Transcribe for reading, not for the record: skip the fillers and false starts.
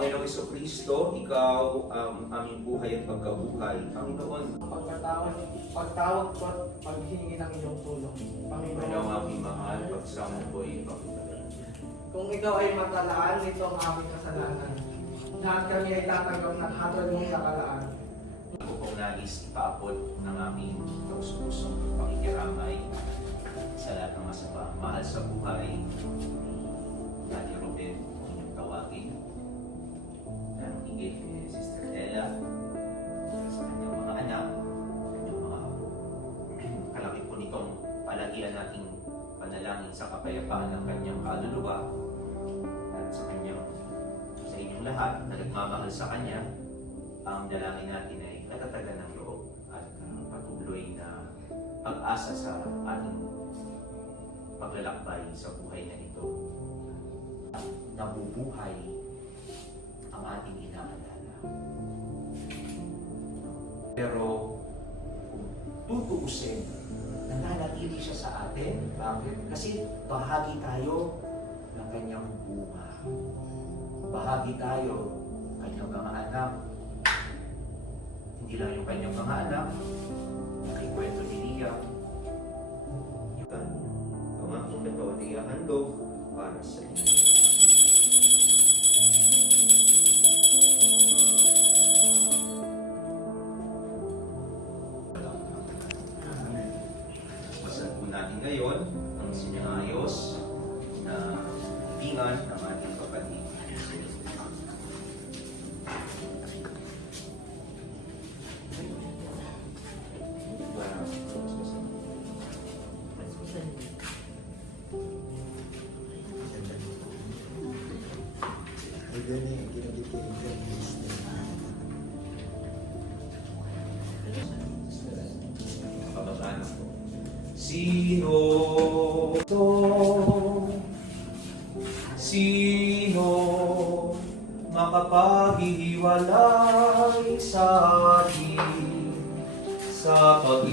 Panginoong Jesucristo, Ikaw ang aming buhay at pagkabuhay. Panginoon, pagtawag ko at paghingi ng iyong tulong. Panginoong aming mahal, pagsamo ko ay ipagpatalan. Kung ikaw ay matalaan, ito ang aming kasalanan. Lahat kami ay tatanggap ng hatol mong nakalaan. Ako pong nais ipaabot ng aming taus-pusong pakikiramay sa lahat ng masama. Mahal sa buhay, Daddy Ruben, inyong tawagin. Ang higit ni Sister Ella, sa kanyang mga anak, kanyang mga apo. Kalaki po nitong palagian nating panalangin sa kapayapaan ng kanyang kaluluwa at sa inyong lahat na nagmamahal sa kanya. Ang dalangin natin ay katatagan ng loob at patuloy na pag-asa sa ating paglalakbay sa buhay na ito. Nabubuhay ang ating inaalala. Pero kung tutuusin, nananatili siya sa atin. Bakit? Kasi bahagi tayo ng kanyang bunga. Bahagi tayo ng kanyang mga anak. Hindi lang yung kanyang mga anak, nakikwento ni Lia. Ang aking katawan ay handog para sa inyo. Basahin po natin ngayon ang sinayos na ibingan ng ating kapatid. Pababaan ako. Sino makapaghihiwalay sa atin sa pag